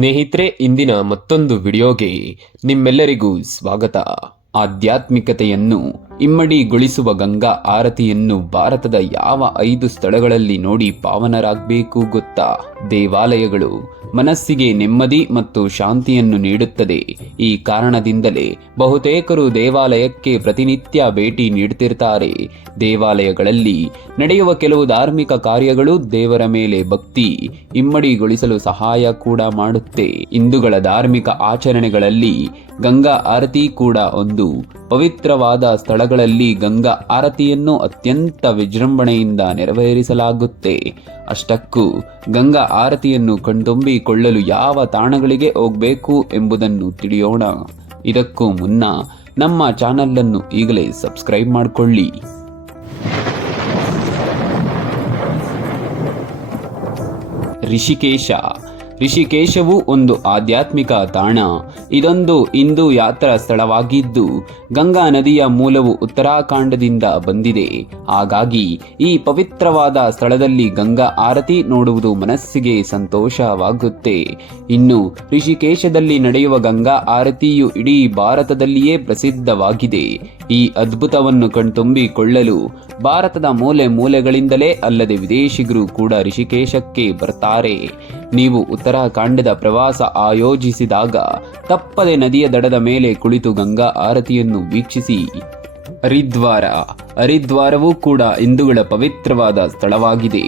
ಸ್ನೇಹಿತರೆ, ಇಂದಿನ ಮತ್ತೊಂದು ವಿಡಿಯೋಗೆ ನಿಮ್ಮೆಲ್ಲರಿಗೂ ಸ್ವಾಗತ. ಆಧ್ಯಾತ್ಮಿಕತೆಯನ್ನು ಇಮ್ಮಡಿಗೊಳಿಸುವ ಗಂಗಾ ಆರತಿಯನ್ನು ಭಾರತದ ಯಾವ 5 ಸ್ಥಳಗಳಲ್ಲಿ ನೋಡಿ ಪಾವನರಾಗಬೇಕು ಗೊತ್ತಾ? ದೇವಾಲಯಗಳು ಮನಸ್ಸಿಗೆ ನೆಮ್ಮದಿ ಮತ್ತು ಶಾಂತಿಯನ್ನು ನೀಡುತ್ತದೆ. ಈ ಕಾರಣದಿಂದಲೇ ಬಹುತೇಕರು ದೇವಾಲಯಕ್ಕೆ ಪ್ರತಿನಿತ್ಯ ಭೇಟಿ ನೀಡುತ್ತಿರ್ತಾರೆ. ದೇವಾಲಯಗಳಲ್ಲಿ ನಡೆಯುವ ಕೆಲವು ಧಾರ್ಮಿಕ ಕಾರ್ಯಗಳು ದೇವರ ಮೇಲೆ ಭಕ್ತಿ ಇಮ್ಮಡಿಗೊಳಿಸಲು ಸಹಾಯ ಕೂಡ ಮಾಡುತ್ತೆ. ಹಿಂದೂಗಳ ಧಾರ್ಮಿಕ ಆಚರಣೆಗಳಲ್ಲಿ ಗಂಗಾ ಆರತಿ ಕೂಡ ಒಂದು. ಪವಿತ್ರವಾದ ಸ್ಥಳಗಳಲ್ಲಿ ಗಂಗಾ ಆರತಿಯನ್ನು ಅತ್ಯಂತ ವಿಜೃಂಭಣೆಯಿಂದ ನೆರವೇರಿಸಲಾಗುತ್ತೆ. ಅಷ್ಟಕ್ಕೂ ಗಂಗಾ ಆರತಿಯನ್ನು ಕಣ್ತುಂಬಿಕೊಳ್ಳಲು ಯಾವ ತಾಣಗಳಿಗೆ ಹೋಗಬೇಕು ಎಂಬುದನ್ನು ತಿಳಿಯೋಣ. ಇದಕ್ಕೂ ಮುನ್ನ ನಮ್ಮ ಚಾನೆಲ್ ಅನ್ನು ಈಗಲೇ ಸಬ್ಸ್ಕ್ರೈಬ್ ಮಾಡಿಕೊಳ್ಳಿ. ಋಷಿಕೇಶವು ಒಂದು ಆಧ್ಯಾತ್ಮಿಕ ತಾಣ. ಇದೊಂದು ಹಿಂದೂ ಯಾತ್ರಾ ಸ್ಥಳವಾಗಿದ್ದು ಗಂಗಾ ನದಿಯ ಮೂಲವು ಉತ್ತರಾಖಂಡದಿಂದ ಬಂದಿದೆ. ಹಾಗಾಗಿ ಈ ಪವಿತ್ರವಾದ ಸ್ಥಳದಲ್ಲಿ ಗಂಗಾ ಆರತಿ ನೋಡುವುದು ಮನಸ್ಸಿಗೆ ಸಂತೋಷವಾಗುತ್ತೆ. ಇನ್ನು ಋಷಿಕೇಶದಲ್ಲಿ ನಡೆಯುವ ಗಂಗಾ ಆರತಿಯು ಇಡೀ ಭಾರತದಲ್ಲಿಯೇ ಪ್ರಸಿದ್ಧವಾಗಿದೆ. ಈ ಅದ್ಭುತವನ್ನು ಕಣ್ತುಂಬಿಕೊಳ್ಳಲು ಭಾರತದ ಮೂಲೆ ಮೂಲೆಗಳಿಂದಲೇ ಅಲ್ಲದೆ ವಿದೇಶಿಗರು ಕೂಡ ಋಷಿಕೇಶಕ್ಕೆ ಬರ್ತಾರೆ. ನೀವು ಉತ್ತರಾಖಂಡದ ಪ್ರವಾಸ ಆಯೋಜಿಸಿದಾಗ ತಪ್ಪದೆ ನದಿಯ ದಡದ ಮೇಲೆ ಕುಳಿತು ಗಂಗಾ ಆರತಿಯನ್ನು ವೀಕ್ಷಿಸಿ. ಹರಿದ್ವಾರವೂ ಕೂಡ ಹಿಂದೂಗಳ ಪವಿತ್ರವಾದ ಸ್ಥಳವಾಗಿದೆ.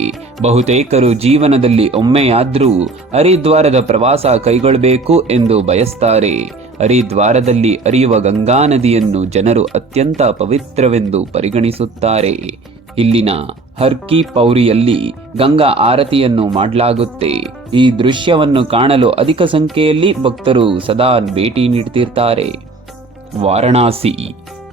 ಬಹುತೇಕರು ಜೀವನದಲ್ಲಿ ಒಮ್ಮೆಯಾದ್ರೂ ಹರಿದ್ವಾರದ ಪ್ರವಾಸ ಕೈಗೊಳ್ಳಬೇಕು ಎಂದು ಬಯಸ್ತಾರೆ. ಹರಿದ್ವಾರದಲ್ಲಿ ಹರಿಯುವ ಗಂಗಾ ನದಿಯನ್ನು ಜನರು ಅತ್ಯಂತ ಪವಿತ್ರವೆಂದು ಪರಿಗಣಿಸುತ್ತಾರೆ. ಇಲ್ಲಿನ ಹರ್ ಕಿ ಪೌರಿಯಲ್ಲಿ ಗಂಗಾ ಆರತಿಯನ್ನು ಮಾಡಲಾಗುತ್ತೆ. ಈ ದೃಶ್ಯವನ್ನು ಕಾಣಲು ಅಧಿಕ ಸಂಖ್ಯೆಯಲ್ಲಿ ಭಕ್ತರು ಸದಾ ಭೇಟಿ ನೀಡುತ್ತಿರ್ತಾರೆ. ವಾರಣಾಸಿ,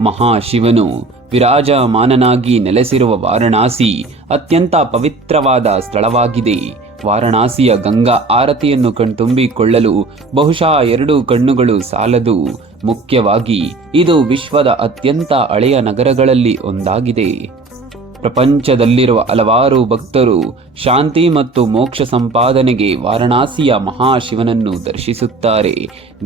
ಮಹಾಶಿವನು ವಿರಾಜಮಾನನಾಗಿ ನೆಲೆಸಿರುವ ವಾರಣಾಸಿ ಅತ್ಯಂತ ಪವಿತ್ರವಾದ ಸ್ಥಳವಾಗಿದೆ. ವಾರಣಾಸಿಯ ಗಂಗಾ ಆರತಿಯನ್ನು ಕಣ್ತುಂಬಿಕೊಳ್ಳಲು ಬಹುಶಃ 2 ಕಣ್ಣುಗಳು ಸಾಲದು. ಮುಖ್ಯವಾಗಿ ಇದು ವಿಶ್ವದ ಅತ್ಯಂತ ಹಳೆಯ ನಗರಗಳಲ್ಲಿ ಒಂದಾಗಿದೆ. ಪ್ರಪಂಚದಲ್ಲಿರುವ ಹಲವಾರು ಭಕ್ತರು ಶಾಂತಿ ಮತ್ತು ಮೋಕ್ಷ ಸಂಪಾದನೆಗೆ ವಾರಣಾಸಿಯ ಮಹಾಶಿವನನ್ನು ದರ್ಶಿಸುತ್ತಾರೆ.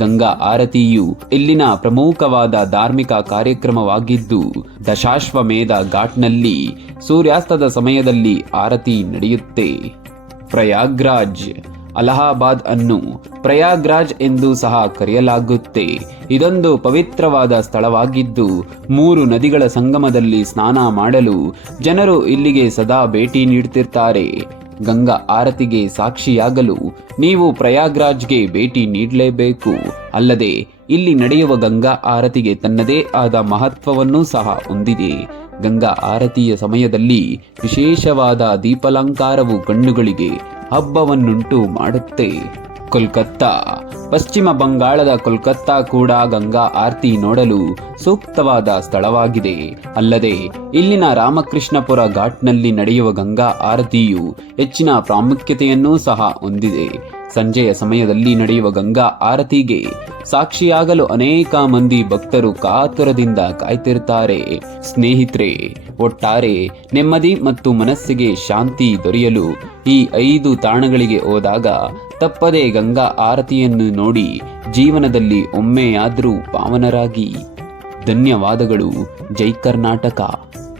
ಗಂಗಾ ಆರತಿಯು ಇಲ್ಲಿನ ಪ್ರಮುಖವಾದ ಧಾರ್ಮಿಕ ಕಾರ್ಯಕ್ರಮವಾಗಿದ್ದು ದಶಾಶ್ವಮೇಧ ಘಾಟ್ನಲ್ಲಿ ಸೂರ್ಯಾಸ್ತದ ಸಮಯದಲ್ಲಿ ಆರತಿ ನಡೆಯುತ್ತೆ. ಪ್ರಯಾಗ್ರಾಜ್, ಅಲಹಾಬಾದ್ ಅನ್ನು ಪ್ರಯಾಗ್ರಾಜ್ ಎಂದು ಸಹ ಕರೆಯಲಾಗುತ್ತೆ. ಇದೊಂದು ಪವಿತ್ರವಾದ ಸ್ಥಳವಾಗಿದ್ದು 3 ನದಿಗಳ ಸಂಗಮದಲ್ಲಿ ಸ್ನಾನ ಮಾಡಲು ಜನರು ಇಲ್ಲಿಗೆ ಸದಾ ಭೇಟಿ ನೀಡುತ್ತಿರ್ತಾರೆ. ಗಂಗಾ ಆರತಿಗೆ ಸಾಕ್ಷಿಯಾಗಲು ನೀವು ಪ್ರಯಾಗ್ರಾಜ್ಗೆ ಭೇಟಿ ನೀಡಲೇಬೇಕು. ಅಲ್ಲದೆ ಇಲ್ಲಿ ನಡೆಯುವ ಗಂಗಾ ಆರತಿಗೆ ತನ್ನದೇ ಆದ ಮಹತ್ವವನ್ನು ಸಹ ಹೊಂದಿದೆ. ಗಂಗಾ ಆರತಿಯ ಸಮಯದಲ್ಲಿ ವಿಶೇಷವಾದ ದೀಪಾಲಂಕಾರವು ಕಣ್ಣುಗಳಿಗೆ ಹಬ್ಬವನ್ನುಂಟು ಮಾಡುತ್ತೆ. ಕೋಲ್ಕತ್ತಾ, ಪಶ್ಚಿಮ ಬಂಗಾಳದ ಕೋಲ್ಕತ್ತಾ ಕೂಡ ಗಂಗಾ ಆರತಿ ನೋಡಲು ಸೂಕ್ತವಾದ ಸ್ಥಳವಾಗಿದೆ. ಅಲ್ಲದೆ ಇಲ್ಲಿನ ರಾಮಕೃಷ್ಣಪುರ ಘಾಟ್ನಲ್ಲಿ ನಡೆಯುವ ಗಂಗಾ ಆರತಿಯು ಹೆಚ್ಚಿನ ಪ್ರಾಮುಖ್ಯತೆಯನ್ನೂ ಸಹ ಹೊಂದಿದೆ. ಸಂಜೆಯ ಸಮಯದಲ್ಲಿ ನಡೆಯುವ ಗಂಗಾ ಆರತಿಗೆ ಸಾಕ್ಷಿಯಾಗಲು ಅನೇಕ ಮಂದಿ ಭಕ್ತರು ಕಾತುರದಿಂದ ಕಾಯ್ತಿರ್ತಾರೆ. ಸ್ನೇಹಿತರೆ, ಒಟ್ಟಾರೆ ನೆಮ್ಮದಿ ಮತ್ತು ಮನಸ್ಸಿಗೆ ಶಾಂತಿ ದೊರೆಯಲು ಈ 5 ತಾಣಗಳಿಗೆ ಹೋದಾಗ ತಪ್ಪದೆ ಗಂಗಾ ಆರತಿಯನ್ನು ನೋಡಿ ಜೀವನದಲ್ಲಿ ಒಮ್ಮೆಯಾದರೂ ಪಾವನರಾಗಿ. ಧನ್ಯವಾದಗಳು. ಜೈ ಕರ್ನಾಟಕ.